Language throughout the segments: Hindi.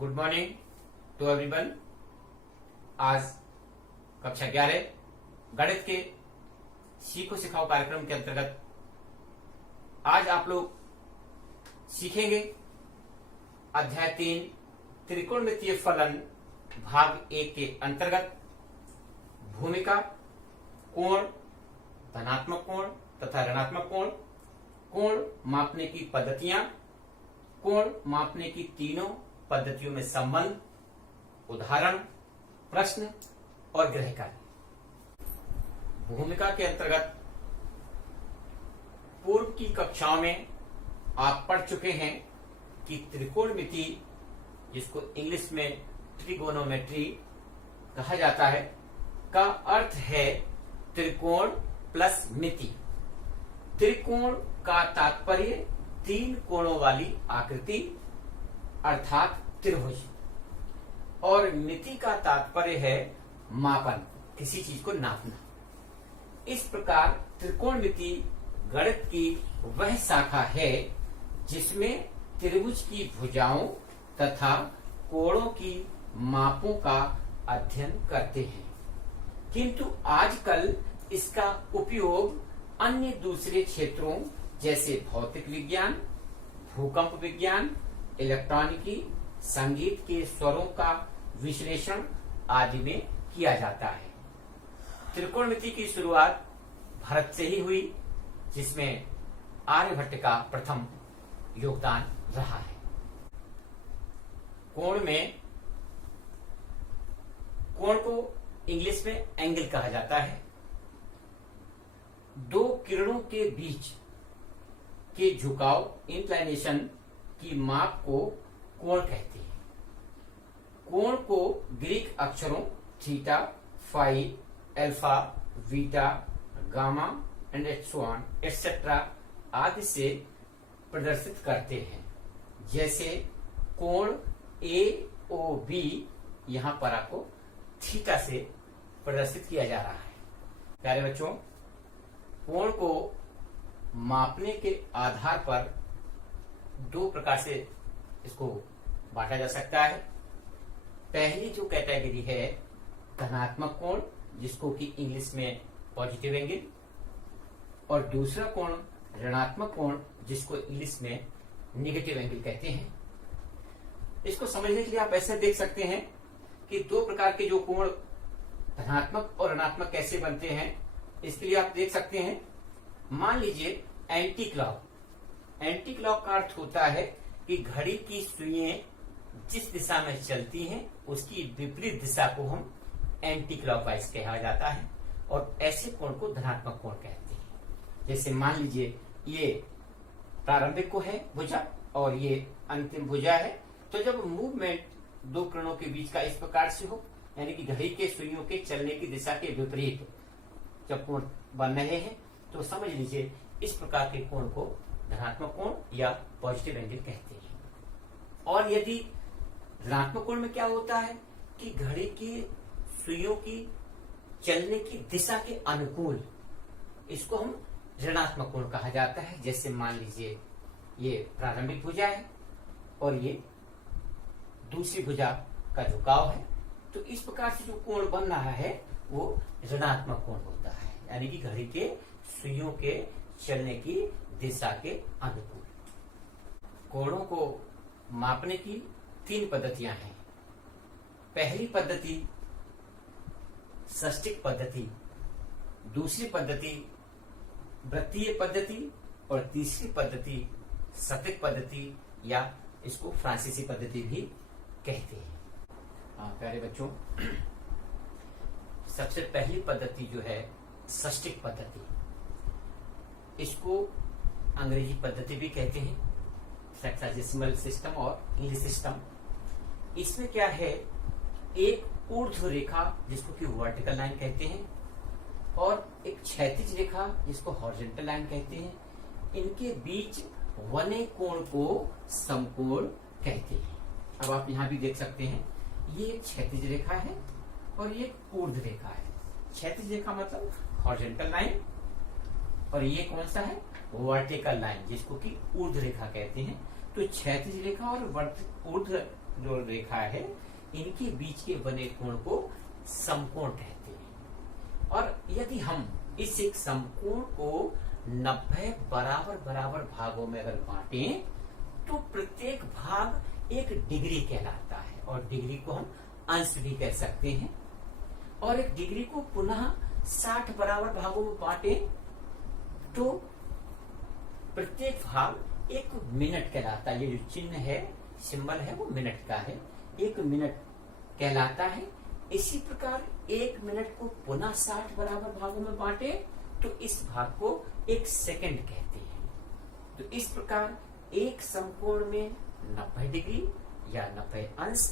Good morning to everyone. आज कक्षा 11 गणित के सीखो सिखाओ कार्यक्रम के अंतर्गत आज आप लोग सीखेंगे अध्याय 3 त्रिकोणमितीय फलन भाग 1 के अंतर्गत भूमिका, कोण, धनात्मक कोण तथा ऋणात्मक कोण, कोण मापने की पद्धतियां, कोण मापने की तीनों पद्धतियों में संबंध, उदाहरण, प्रश्न और गृह कार्य। भूमिका के अंतर्गत पूर्व की कक्षाओं में आप पढ़ चुके हैं कि त्रिकोणमिति, जिसको इंग्लिश में ट्रिगोनोमेट्री कहा जाता है, का अर्थ है त्रिकोण प्लस मिति। त्रिकोण का तात्पर्य तीन कोणों वाली आकृति अर्थात त्रिभुज, और मिति का तात्पर्य है मापन, किसी चीज को नापना। इस प्रकार त्रिकोणमिति गणित की वह शाखा है जिसमें त्रिभुज की भुजाओं तथा कोणों की मापों का अध्ययन करते हैं, किंतु आजकल इसका उपयोग अन्य दूसरे क्षेत्रों जैसे भौतिक विज्ञान, भूकंप विज्ञान, इलेक्ट्रॉनिकी, संगीत के स्वरों का विश्लेषण आदि में किया जाता है। त्रिकोणमिति की शुरुआत भारत से ही हुई, जिसमें आर्यभट्ट का प्रथम योगदान रहा है। कोण को इंग्लिश में एंगल कहा जाता है। दो किरणों के बीच के झुकाव, इंक्लाइनेशन की माप को कोण कहते हैं। कोण को ग्रीक अक्षरों theta, phi, alpha, beta, gamma and etcetera आदि से प्रदर्शित करते हैं। जैसे कोण AOB यहां पर आपको थीटा से प्रदर्शित किया जा रहा है। प्यारे बच्चों, कोण को मापने के आधार पर दो प्रकार से इसको बांटा जा सकता है। पहली जो कैटेगरी है धनात्मक कोण, जिसको कि इंग्लिश में पॉजिटिव एंगल, और दूसरा कोण ऋणात्मक कोण, जिसको इंग्लिश में नेगेटिव एंगल कहते हैं। इसको समझने के लिए आप ऐसे देख सकते हैं कि दो प्रकार के जो कोण धनात्मक और ऋणात्मक कैसे बनते हैं। इसके लिए आप देख सकते हैं, मान लीजिए एंटी क्लॉक। एंटी क्लॉक का अर्थ होता है कि घड़ी की सुइयां जिस दिशा में चलती हैं उसकी विपरीत दिशा को हम एंटी क्लॉकवाइज कहा जाता है, और ऐसे कोण को धनात्मक कोण कहते हैं। जैसे मान लीजिए ये प्रारंभिक को है भुजा और ये अंतिम भुजा है, तो जब मूवमेंट दो किरणों के बीच का इस प्रकार से हो, यानी कि घड़ी के सुइयों के चलने की दिशा के विपरीत जब कोण बन रहे हैं, तो समझ लीजिए इस प्रकार के कोण को धनात्मक कोण या पॉजिटिव एंगल कहते हैं। और यदि ऋणात्मक कोण में क्या होता है कि घड़ी की सुइयों की चलने की दिशा के अनुकूल, इसको हम ऋणात्मक कोण कहा जाता है। जैसे मान लीजिए ये प्रारंभिक भुजा है और ये दूसरी भुजा का झुकाव है, तो इस प्रकार से जो कोण बन रहा है वो ऋणात्मक कोण होता है, यानी कि घड़ी के सुइयों के चलने की दिशा के अनुकूल। कोणों को मापने की तीन पद्धतियां हैं। पहली पद्धति षष्टिक पद्धति, दूसरी पद्धति वृत्तीय पद्धति, और तीसरी पद्धति शतिक पद्धति, या इसको फ्रांसीसी पद्धति भी कहते हैं। प्यारे बच्चों, सबसे पहली पद्धति जो है षष्टिक पद्धति, इसको अंग्रेजी पद्धति भी कहते हैं, सेक्साडेसिमल सिस्टम और इंग्लिश सिस्टम। इसमें क्या है, एक ऊर्ध्व रेखा जिसको कि वर्टिकल लाइन कहते हैं, और एक क्षैतिज रेखा जिसको हॉरिजॉन्टल लाइन कहते हैं। इनके बीच बने कोण को समकोण कहते हैं। अब आप यहाँ भी देख सकते हैं, ये एक क्षैतिज रेखा है और ये ऊर्ध्व रेखा है। क्षैतिज रेखा मतलब हॉरिजॉन्टल लाइन, और ये कौन सा है, वर्टिकल लाइन, जिसको कि ऊर्ध्व रेखा कहते हैं। तो क्षैतिज रेखा और ऊर्ध्व जो रेखा है, इनके बीच के बने कोण को समकोण कहते हैं। और यदि हम इस एक समकोण को 90 बराबर बराबर भागों में अगर बांटें तो प्रत्येक भाग एक डिग्री कहलाता है, और डिग्री को हम अंश भी कह सकते हैं। और एक डिग्री को पुनः 60 बराबर भागों में बांटे तो प्रत्येक भाग एक मिनट कहलाता है। ये जो चिन्ह है, सिंबल है, वो मिनट का है, एक मिनट कहलाता है। इसी प्रकार एक मिनट को पुनः 60 बराबर भागों में बांटे तो इस भाग को एक सेकंड कहते हैं। तो इस प्रकार एक समकोण में 90 डिग्री या 90 अंश,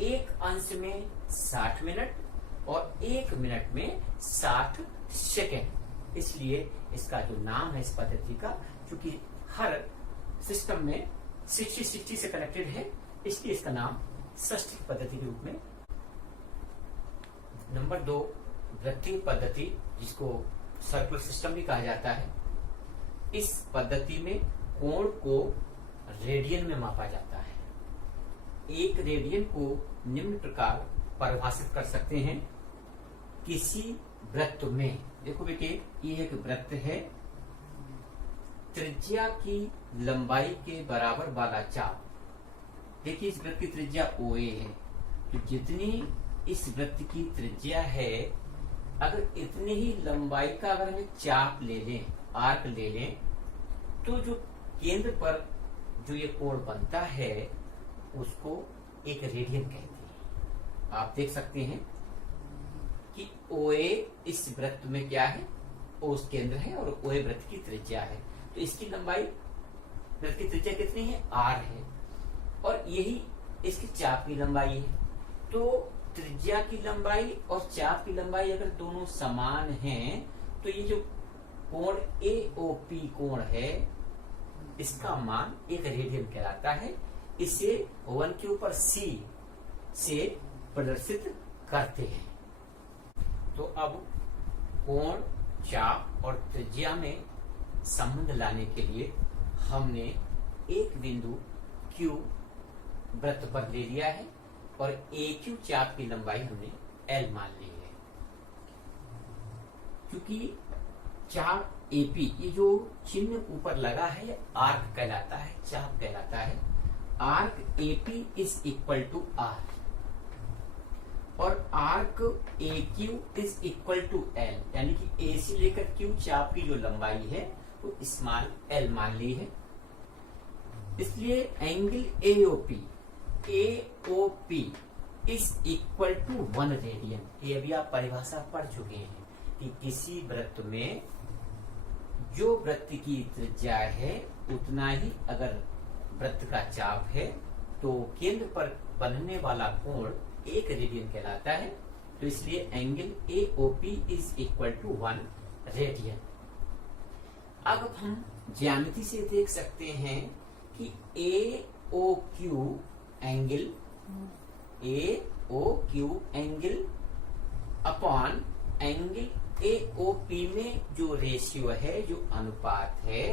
एक अंश में 60 मिनट और एक मिनट में 60 सेकंड। इसलिए इसका जो नाम है इस पद्धति का, क्योंकि हर सिस्टम में 60-60 से कनेक्टेड है, इसलिए इसका नाम षष्ठिक पद्धति के रूप में। नंबर 2, वृत्तीय पद्धति, जिसको सर्कुलर सिस्टम भी कहा जाता है। इस पद्धति में कोण को रेडियन में मापा जाता है। एक रेडियन को निम्न प्रकार परिभाषित कर सकते हैं। किसी वृत्त में, देखो बेटे, ये एक वृत्त है, त्रिज्या की लंबाई के बराबर वाला चाप, देखिए इस वृत्त की त्रिज्या OA है, तो जितनी इस वृत्त की त्रिज्या है, अगर इतनी ही लंबाई का अगर हम चाप ले लें, आर्क ले लें, तो जो केंद्र पर जो ये कोण बनता है उसको एक रेडियन कहते हैं। आप देख सकते हैं कि OA इस वृत्त में क्या है, O केंद्र है और OA वृत्त की त्रिज्या है। तो इसकी लंबाई, वृत्त की त्रिज्या कितनी है, R है, और यही इसकी चाप की लंबाई है। तो त्रिज्या की लंबाई और चाप की लंबाई अगर दोनों समान हैं तो ये जो कोण AOP कोण है, इसका मान एक रेडियन कहलाता है। इसे 1 के ऊपर C से प्रदर्शित करते हैं। तो अब कोण, चाप और त्रिज्या में संबंध लाने के लिए हमने एक बिंदु Q वृत्त पर ले लिया है और AQ चाप की लंबाई हमने L मान ली है। क्योंकि चाप AP, ये जो चिन्ह ऊपर लगा है, ये आर्क कहलाता है, चाप कहलाता है। Arc AP is equal to R और arc AQ is equal to L, यानी कि A से लेकर Q चाप की जो लंबाई है वो स्मॉल L मान ली है। इसलिए angle AOP is equal to 1 radian. ये अभी आप परिभाषा पढ़ चुके हैं कि किसी वृत्त में जो वृत्त की त्रिज्या है उतना ही अगर वृत्त का चाप है तो केंद्र पर बनने वाला कोण 1 रेडियन कहलाता है। तो इसलिए angle AOP is equal to 1 radian. अब हम ज्यामिति से देख सकते हैं कि AOQ angle upon angle AOP में जो रेशियो है, जो अनुपात है,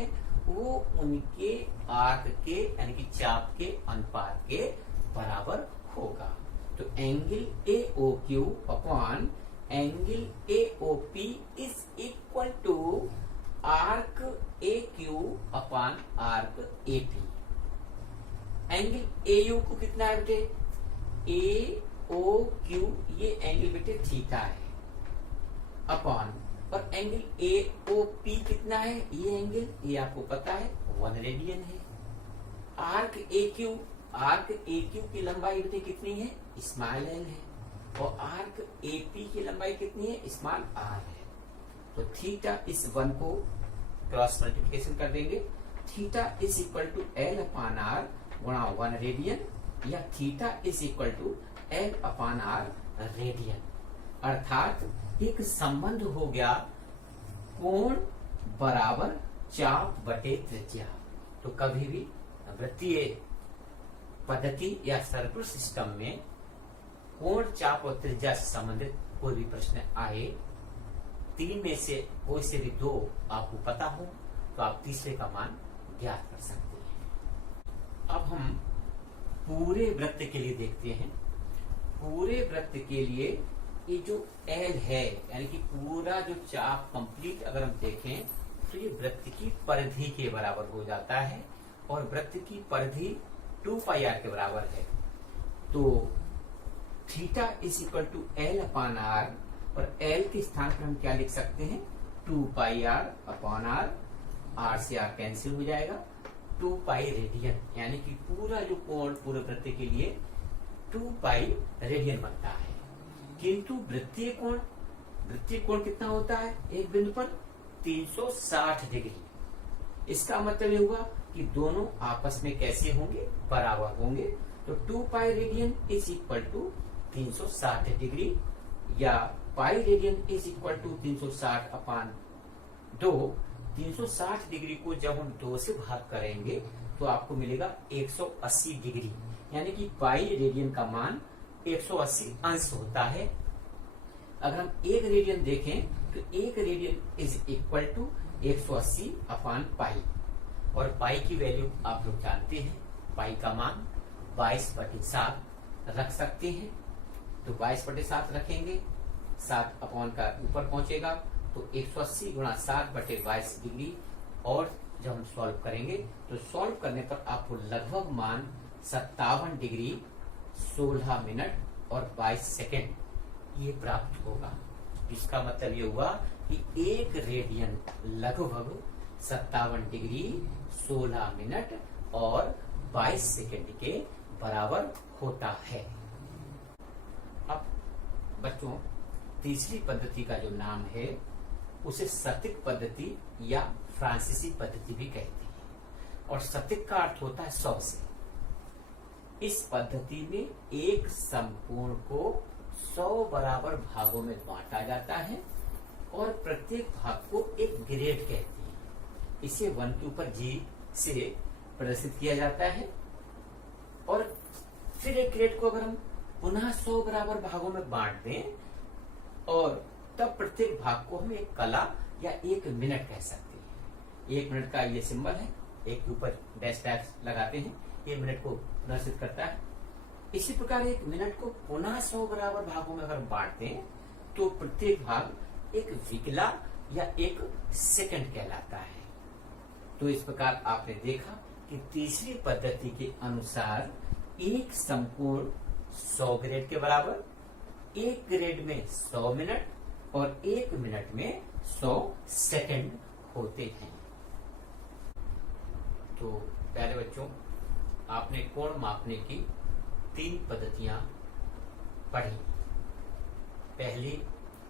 वो उनके आर्क के यानी कि चाप के अनुपात के बराबर होगा। तो angle AOQ upon angle AOP is equal to arc AQ upon arc AP। Angle AU को कितना है बेटे, AOQ ये एंगल बेटे थीटा है, अपॉन और एंगल AOP कितना है, ये एंगल, ये आपको पता है 1 रेडियन है। आर्क AQ की लंबाई बेटे कितनी है, स्मॉल l है, और आर्क AP की लंबाई कितनी है, स्मॉल r है। तो थीटा इस 1 को क्रॉस मल्टीप्लिकेशन कर देंगे, theta is equal to L upon R गुणा 1 रेडियन, या theta is equal to L upon R radian. अर्थात एक संबंध हो गया कोण बराबर चाप बटे त्रिज्या। तो कभी भी वृत्तीय पद्धति या सर्कुलर सिस्टम में कोण, चाप और त्रिज्या से संबंधित कोई भी प्रश्न आए, 3 में से कोई से भी 2 आपको पता हो तो आप तीसरे का मान ज्ञात कर सकते हैं। अब हम पूरे वृत्त के लिए देखते हैं। पूरे वृत्त के लिए ये जो एल है, यानी कि पूरा जो चाप कंप्लीट अगर हम देखें तो ये वृत्त की परिधि के बराबर हो जाता है, और वृत्त की परिधि 2 पाई आर के बराबर है। तो theta is equal to L upon R, और एल के स्थान पर हम क्या लिख सकते हैं, 2 pi R upon R, R से आर कैंसिल हो जाएगा, 2 पाई रेडियन, यानी कि पूरा जो कोण पूरे वृत्त के लिए 2 पाई रेडियन बनता है। किंतु वृत्तीय कोण कितना होता है एक बिंदु पर, 360 डिग्री। इसका मतलब ये हुआ कि दोनों आपस में कैसे होंगे, बराबर होंगे। तो 2 pi radian is equal to 360 degree, या pi radian is equal to 360 upon 2। 360 degree को जब हम 2 से भाग करेंगे तो आपको मिलेगा 180 डिग्री, यानी कि पाई रेडियन का मान 180 अंश होता है। अगर हम 1 रेडियन देखें तो 1 radian is equal to 180 upon pi, और पाई की वैल्यू आप लोग जानते हैं, पाई का मान 22/7 रख सकते हैं। तो 22/7 रखेंगे, 7 अपॉन का ऊपर पहुंचेगा, तो 180 गुणा 7/22 डिग्री। और जब हम सॉल्व करेंगे तो सॉल्व करने पर आपको लगभग मान 57 डिग्री 16 मिनट और 22 सेकेंड ये प्राप्त होगा। इसका मतलब ये हुआ कि 1 रेडियन लगभग 57 डिग्री 16 मिनट और 22 सेकेंड के बराबर होता है। अब बच्चों, तीसरी पद्धति का जो नाम है उसे सटीक पद्धति या फ्रांसीसी पद्धति भी कहते हैं, और सटीक का अर्थ होता है 100 से। इस पद्धति में एक समकोण को 100 बराबर भागों में बांटा जाता है, और प्रत्येक भाग को एक ग्रेड कहते हैं। इसे 1 के ऊपर जी से प्रदर्शित किया जाता है, और फिर एक ग्रेड को अगर हम पुनः 100 बराबर भागों में बांट दें, और तब प्रत्येक भाग को हम एक कला या 1 मिनट कह सकते हैं। 1 मिनट का ये सिंबल है, एक के ऊपर डैश डैश लगाते हैं, ये मिनट को प्रदर्शित करता है। इसी प्रकार 1 मिनट को पुनः 100 बराबर भागों में अगर बांटते हैं तो प्रत्येक भाग एक विकला या 1 सेकंड कहलाता है। तो इस प्रकार आपने देखा कि तीसरी पद्धति के अनुसार एक समकोण 100 ग्रेड के बराबर, 1 ग्रेड में 100 मिनट और 1 मिनट में 100 सेकंड होते हैं। तो प्यारे बच्चों, आपने कोण मापने की 3 पद्धतियां पढ़ी। पहली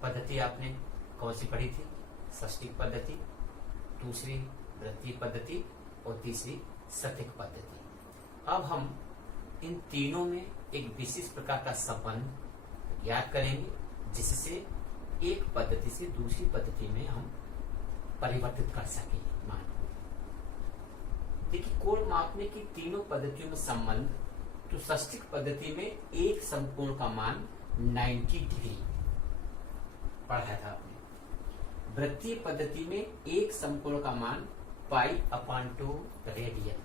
पद्धति आपने कौन सी पढ़ी थी, सटीक पद्धति, दूसरी वृत्तीय पद्धति, और तीसरी सटीक पद्धति। अब हम इन तीनों में एक विशेष प्रकार का संबंध ज्ञात करेंगे, जिससे एक पद्धति से दूसरी पद्धति में हम परिवर्तित कर सकें मान को। देखिए, कोण मापने की तीनों पद्धतियों में संबंध, तो सटीक पद्धति में एक समकोण का मान 90 डिग्री पढ़ाया था आपने। वृत्तीय पद्धति में एक समकोण का मान π/2 रेडियन,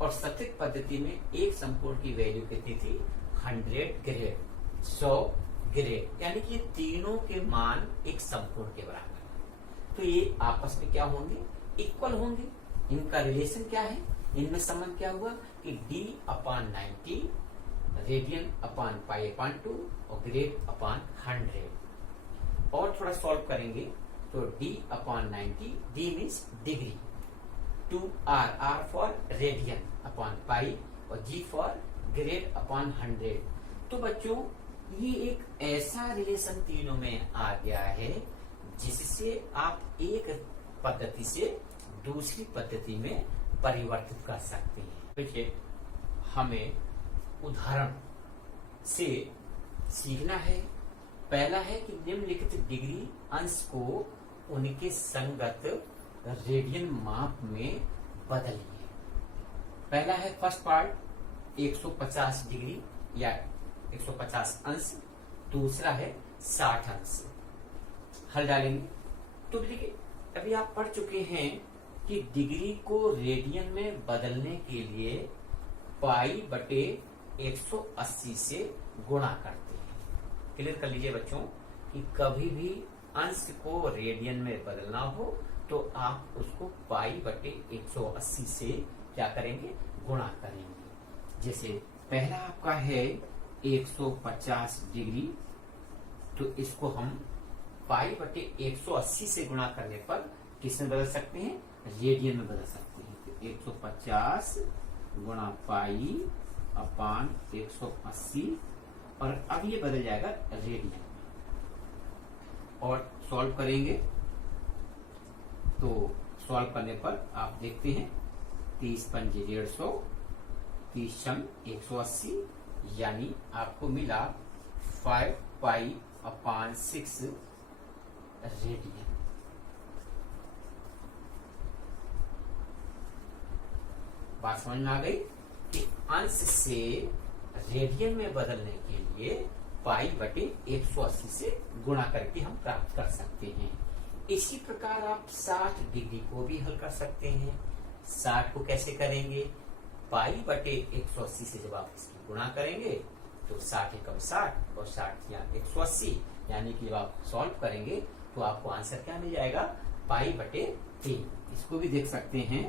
और सटीक पद्धति में एक समकोण की वैल्यू कितनी थी, 100 ग्रेड, 100 ग्रेड, यानी कि तीनों के मान एक समकोण के बराबर है। तो ये आपस में क्या होंगे, इक्वल होंगे। इनका रिलेशन क्या है, इनमें संबंध क्या हुआ कि d/90 रेडियन अपॉन π/2 और ग्रेड अपॉन 100। और थोड़ा सॉल्व करेंगे तो d/90, d means degree, 2r, r for radian upon pi, और g फॉर ग्रेड अपॉन 100। तो बच्चों, ये एक ऐसा रिलेशन तीनों में आ गया है जिससे आप एक पद्धति से दूसरी पद्धति में परिवर्तित कर सकते हैं। देखिए, हमें उदाहरण से सीखना है। पहला है कि निम्नलिखित डिग्री अंश को उनके संगत रेडियन माप में बदलिए। पहला है फर्स्ट पार्ट 150 डिग्री या 150 अंश, दूसरा है 60 अंश। हल डालेंगे तो देखिए, अभी आप पढ़ चुके हैं कि डिग्री को रेडियन में बदलने के लिए पाई बटे 180 से गुणा करते हैं। क्लियर कर लीजिए बच्चों कि कभी भी अंश को रेडियन में बदलना हो तो आप उसको पाई बटे 180 से क्या करेंगे, गुणा करेंगे। जैसे पहला आपका है 150 डिग्री, तो इसको हम पाई बटे 180 से गुणा करने पर किसमें बदल सकते हैं, रेडियन में बदल सकते हैं। तो 150 गुणा पाई अपान 180, और अब ये बदल जाएगा रेडियन में। और सॉल्व करेंगे तो सॉल्व करने पर आप देखते हैं 30 पंजे 150, 30 छम 180, यानी आपको मिला 5 पाई अपान 6 रेडियन। बात समझ में आ गई कि अंश से रेडियन में बदलने के लिए पाई बटे 180 से गुणा करके हम प्राप्त कर सकते हैं। इसी प्रकार आप 60 डिग्री को भी हल कर सकते हैं। 60 को कैसे करेंगे, पाई बटे 180 से जब आप इसकी गुणा करेंगे तो 60 एकम 60 और 60 या 180, यानी कि जब आप सॉल्व करेंगे तो आपको आंसर क्या मिल जाएगा, पाई बटे 3। इसको भी देख सकते हैं,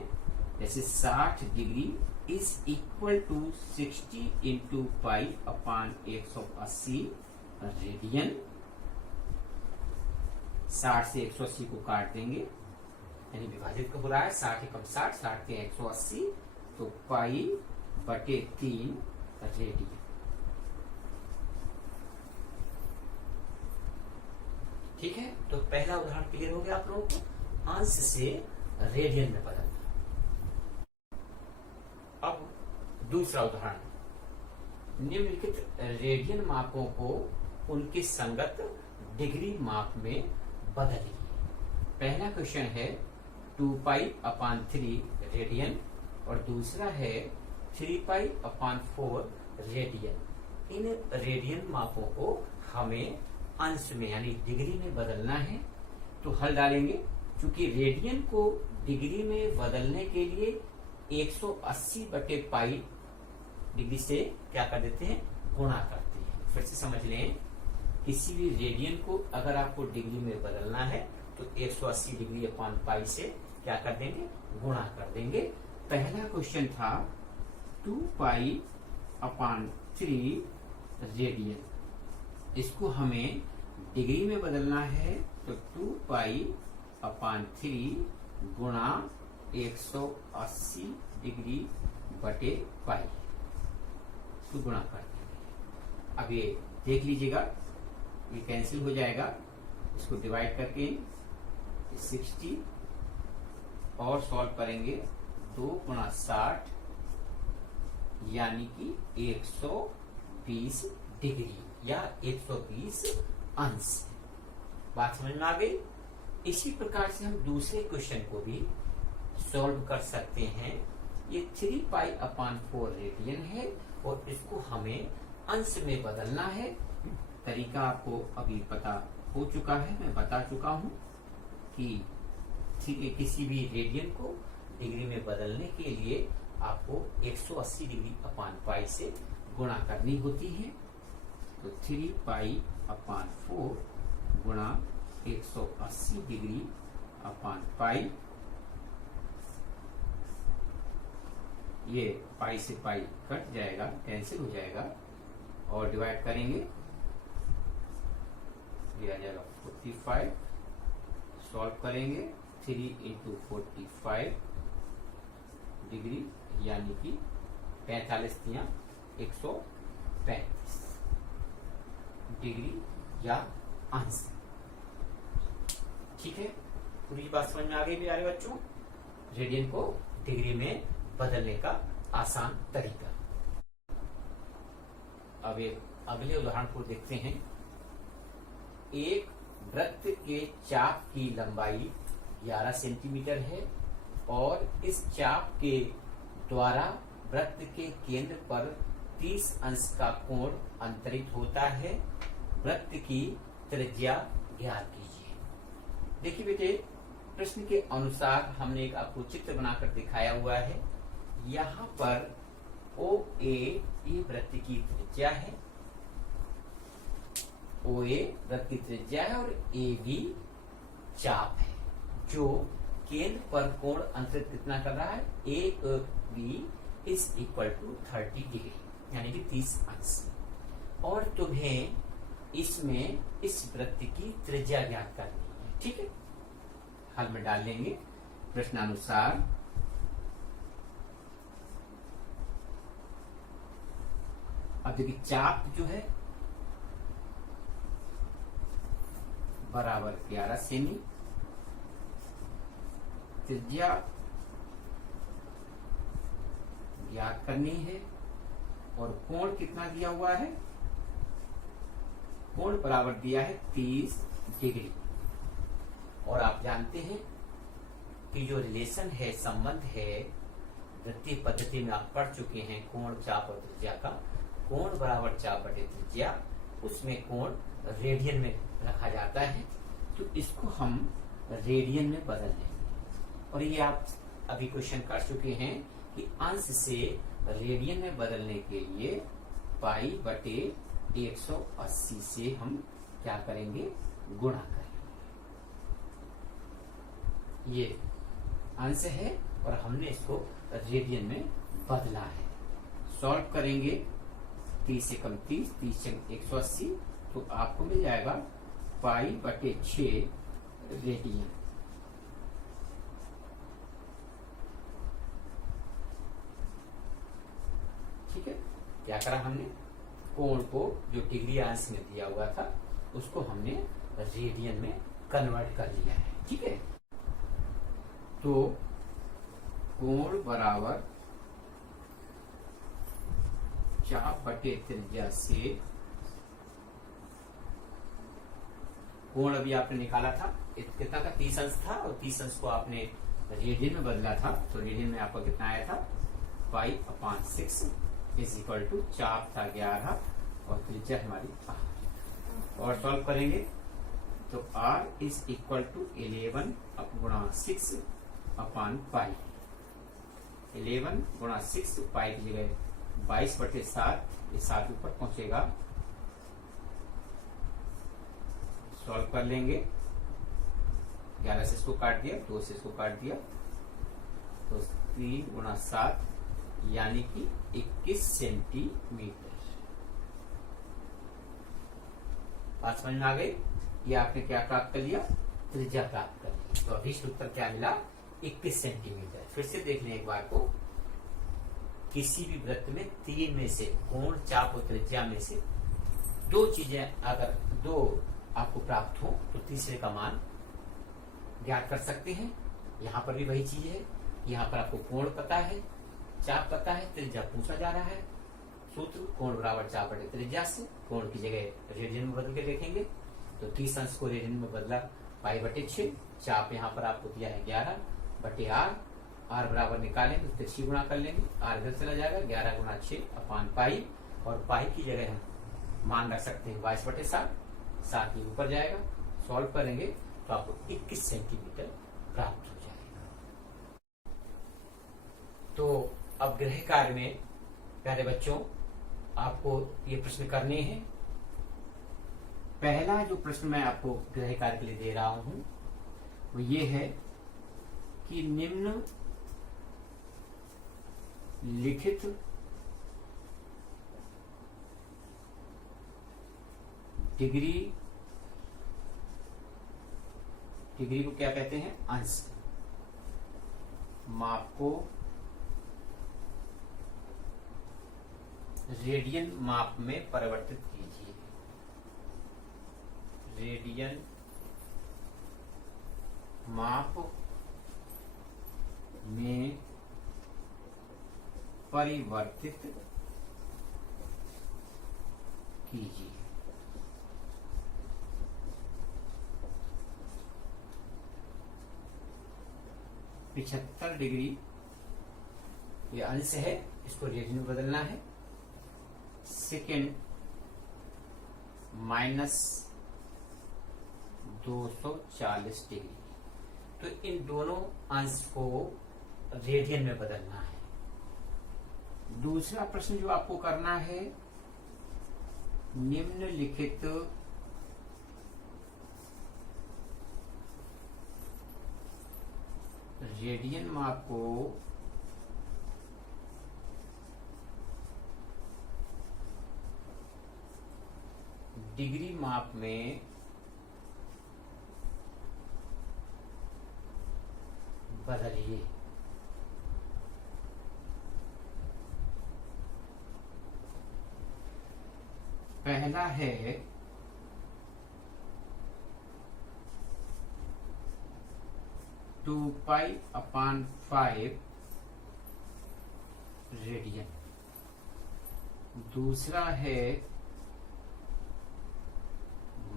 जैसे 60 degree is equal to 60 into pi upon 180 radian. 60 से 180 को काट देंगे, यानी विभाजित को बुरा है, 60 एकम 60, 60 के 180, तो पाई बटे 3 रेडियन। ठीक है, तो पहला उदाहरण क्लियर हो गया आप लोगों को, अंश से रेडियन में बदलना। अब दूसरा उदाहरण, निम्नलिखित रेडियन मापों को उनके संगत डिग्री माप में बदलिए। पहला क्वेश्चन है 2 पाई अपान 3 रेडियन और दूसरा है 3 पाई अपान 4 रेडियन। इन रेडियन मापों को हमें अंश में यानी डिग्री में बदलना है, तो हल डालेंगे। क्योंकि रेडियन को डिग्री में बदलने के लिए 180 बटे पाई डिग्री से क्या कर देते हैं, गुणा करते हैं। फिर से समझ लें, किसी भी रेडियन को अगर आपको डिग्री में बदलना है तो 180 डिग्री अपान पाई से क्या कर देंगे, गुणा कर देंगे। पहला क्वेश्चन था 2 पाई अपान 3 रेडियन, इसको हमें डिग्री में बदलना है तो 2 पाई अपान 3 गुणा 180 डिग्री बटे पाई, तो गुणा कर देंगे। अब ये देख लीजिएगा, ये कैंसिल हो जाएगा, इसको डिवाइड करके 60 और सॉल्व करेंगे 2 गुणा 60, यानी कि 120 डिग्री या 120 अंश। बात समझ में आ गई। इसी प्रकार से हम दूसरे क्वेश्चन को भी सॉल्व कर सकते हैं। ये 3 पाई अपान 4 रेडियन है और इसको हमें अंश में बदलना है। तरीका आपको अभी पता हो चुका है, मैं बता चुका हूं कि किसी भी रेडियन को डिग्री में बदलने के लिए आपको 180 डिग्री अपान पाई से गुणा करनी होती है। तो 3 पाई अपान 4 गुणा 180 डिग्री अपान पाई, ये पाई से पाई कट जाएगा, कैंसिल हो जाएगा, और डिवाइड करेंगे, ये आ जाएगा 45। सॉल्व करेंगे 3 इंटू 45 डिग्री, यानी कि 45 तिया 135 डिग्री या अंश। ठीक है, पूरी बात समझ में आ गई प्यारे बच्चों, रेडियन को डिग्री में बदलने का आसान तरीका। अब एक अगले उदाहरण को देखते हैं। एक वृत्त के चाप की लंबाई 11 सेंटीमीटर है और इस चाप के द्वारा वृत्त के केंद्र पर 30 अंश का कोण अंतरित होता है। वृत्त की त्रिज्या ज्ञात कीजिए। देखिए बेटे, प्रश्न के अनुसार हमने एक आपको चित्र बनाकर दिखाया हुआ है। यहाँ पर ओ ए ये वृत्त की त्रिज्या है, ओ ए वृत्त की त्रिज्या है और ए बी चाप है जो केंद्र पर कोण अंतरित कितना कर रहा है, A B is equal to 30 degree यानी कि 30 अंश। और तुम्हें इसमें इस वृत्त की त्रिज्या ज्ञात करनी है। ठीक है, हल में डाल लेंगे प्रश्नानुसार। अब देखिए चाप जो है बराबर 11 सेमी, त्रिज्या ज्ञात करनी है और कोण कितना दिया हुआ है, कोण बराबर दिया है 30 डिग्री। और आप जानते हैं कि जो रिलेशन है, संबंध है, वृत्तीय पद्धति में आप पढ़ चुके हैं कोण, चाप और त्रिज्या का। कोण बराबर चाप बटे त्रिज्या, उसमें कोण रेडियन में रखा जाता है, तो इसको हम रेडियन में बदल लेंगे। और ये आप अभी क्वेश्चन कर चुके हैं कि अंश से रेडियन में बदलने के लिए पाई बटे 180 से हम क्या करेंगे, गुणा करेंगे। ये अंश है और हमने इसको रेडियन में बदला है। सॉल्व करेंगे 30 से कम 30, 30 से 180, तो आपको मिल जाएगा पाई बटे 6 रेडियन। ठीक है, क्या करा हमने, कोण को जो डिग्री अंश में दिया हुआ था उसको हमने रेडियन में कन्वर्ट कर लिया है। ठीक है, तो कोण बराबर चाप बटे त्रिज्या से, कोण अभी आपने निकाला था कितना था, 30 अंश था और 30 अंश को आपने रेडियन में बदला था, तो रेडियन में आपका कितना आया था, pi upon 6 is equal to चाप था 11 और त्रिज्या हमारी 8। और सॉल्व करेंगे तो r इज इक्वल टू 11 गुणा 6 अपॉन पाई, 11 गुणा 6 पाई की जगह 22 बटे 7, ये 7 ऊपर पहुंचेगा। सॉल्व कर लेंगे, 11 से इसको काट दिया, 2 से इसको काट दिया, तो 3 गुणा 7 यानी कि 21 सेंटीमीटर। बात समझ में आ गई? ये आपने क्या प्राप्त कर लिया, त्रिज्या प्राप्त कर ली। तो अभीष्ट उत्तर क्या मिला, 21 सेंटीमीटर। फिर से देख लें एक बार को, किसी भी वृत्त में 3 में से कोण, चाप और त्रिज्या में से 2 चीजें अगर 2 आपको प्राप्त हो तो तीसरे का मान ज्ञात कर सकते हैं। यहाँ पर भी वही चीज है, यहाँ पर आपको कोण पता है, चाप पता है, त्रिज्या पूछा जा रहा है। सूत्र कोण बराबर चाप बटे त्रिज्या से, कोण की जगह रेडियन में बदल के देखेंगे तो 30 अंश को रेडियन में बदला पाई बटे 6, चाप यहाँ पर आपको दिया है 11 बटे आर, आर बराबर निकालेंगे तो 6 गुणा कर लेंगे, आर इधर चला जाएगा, 11 गुणा 6 अपॉन पाई, और पाई की जगह हम मान रख सकते हैं 22 बटे 7, 7 ही ऊपर जाएगा। सॉल्व करेंगे तो आपको 21 सेंटीमीटर प्राप्त हो जाएगा। तो अब गृह कार्य में प्यारे बच्चों आपको ये प्रश्न करने हैं। पहला जो प्रश्न मैं आपको गृह कार्य के लिए दे रहा हूं वो ये है कि निम्न लिखित डिग्री को क्या कहते हैं, अंश, माप को रेडियन माप में परिवर्तित कीजिए। रेडियन माप में परिवर्तित कीजिए। पिछहत्तर डिग्री ये अंश है, इसको रेडियन में बदलना है। सेकेंड माइनस 240 डिग्री, तो इन दोनों अंश को रेडियन में बदलना है। दूसरा प्रश्न जो आपको करना है, निम्नलिखित रेडियन माप को डिग्री माप में बदलिए। पहला है 2π/5 रेडियन। दूसरा है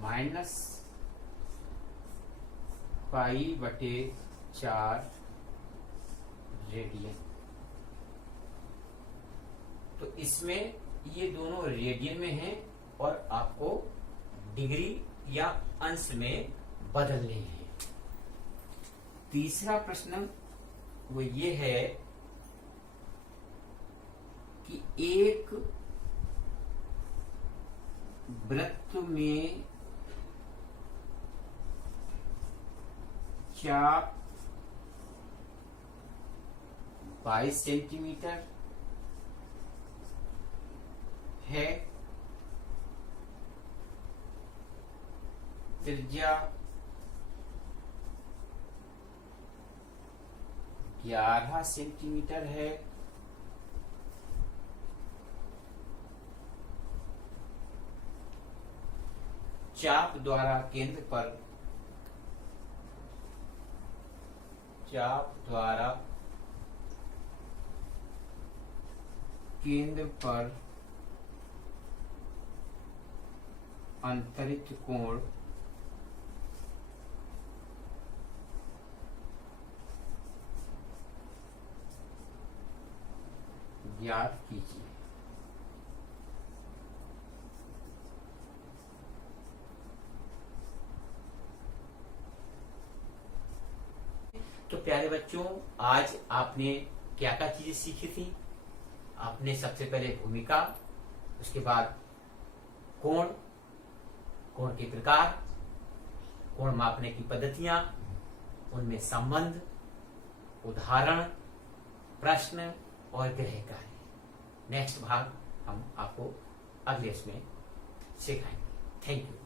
-π/4 रेडियन। तो इसमें ये दोनों रेडियन में हैं और आपको डिग्री या अंश में बदलने हैं। तीसरा प्रश्न वो ये है कि एक वृत्त में चाप 22 सेंटीमीटर है, त्रिज्या 11 सेंटीमीटर है, चाप द्वारा केंद्र पर अंतरित कोण ज्ञात कीजिए। तो प्यारे बच्चों, आज आपने क्या क्या चीजें सीखी थी? आपने सबसे पहले भूमिका, उसके बाद कोण के प्रकार, कोण मापने की पद्धतियां, उनमें संबंध, उदाहरण, प्रश्न और गृह कार्य। नेक्स्ट भाग हम आपको अगले इसमें सिखाएंगे। Thank you.